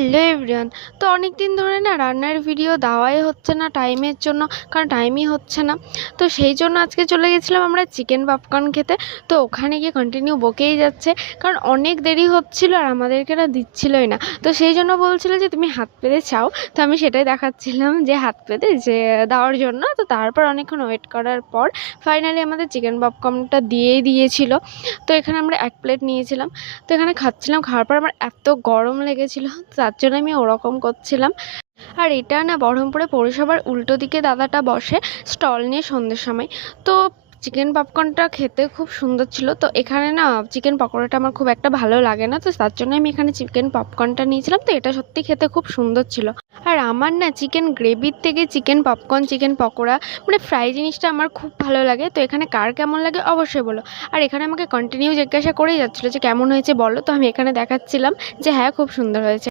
Hello everyone. তো অনেক দিন ধরে না রান্নার ভিডিও দেওয়াই হচ্ছে না টাইমের জন্য, কারণ টাইমই হচ্ছে না। তো সেই জন্য আজকে চলে গেছিলাম আমরা চিকেন পপকর্ন খেতে। তো ওখানে গিয়ে কন্টিনিউ বকেই যাচ্ছে, কারণ অনেক দেরি হচ্ছিল আর আমাদেরকে না দিচ্ছিলই না। তো সেই জন্য বলছিল যে তুমি হাত পেতে চাও। তো আমি সেটাই দেখাচ্ছিলাম যে হাত পেতে যে দেওয়ার জন্য। তো তারপর অনেকক্ষণ ওয়েট করার পর ফাইনালি আমাদের চিকেন পপকর্নটা দিয়েই দিয়েছিল। তো এখানে আমরা 1 প্লেট নিয়েছিলাম। তো এখানে খাচ্ছিলাম, খাওয়ার পর আমার এত গরম লেগেছিল, তার জন্য আমি ওরকম করছিলাম। আর এটা না বহরমপুরে পৌরসভার উল্টো দিকে দাদাটা বসে স্টল নিয়ে সন্ধ্যের সময়। তো চিকেন পপকর্নটা খেতে খুব সুন্দর ছিল। তো এখানে না চিকেন পকোড়াটা আমার খুব একটা ভালো লাগে না, তো তার জন্য আমি এখানে চিকেন পপকর্নটা নিয়েছিলাম। তো এটা সত্যি খেতে খুব সুন্দর ছিল। আর আমার না চিকেন গ্রেভির থেকে চিকেন পপকর্ন, চিকেন পকোড়া মানে ফ্রাই জিনিসটা আমার খুব ভালো লাগে। তো এখানে কার কেমন লাগে অবশ্যই বলো। আর এখানে আমাকে কন্টিনিউ জিজ্ঞাসা করেই যাচ্ছিলো যে কেমন হয়েছে বলো। তো আমি এখানে দেখাচ্ছিলাম যে হ্যাঁ, খুব সুন্দর হয়েছে।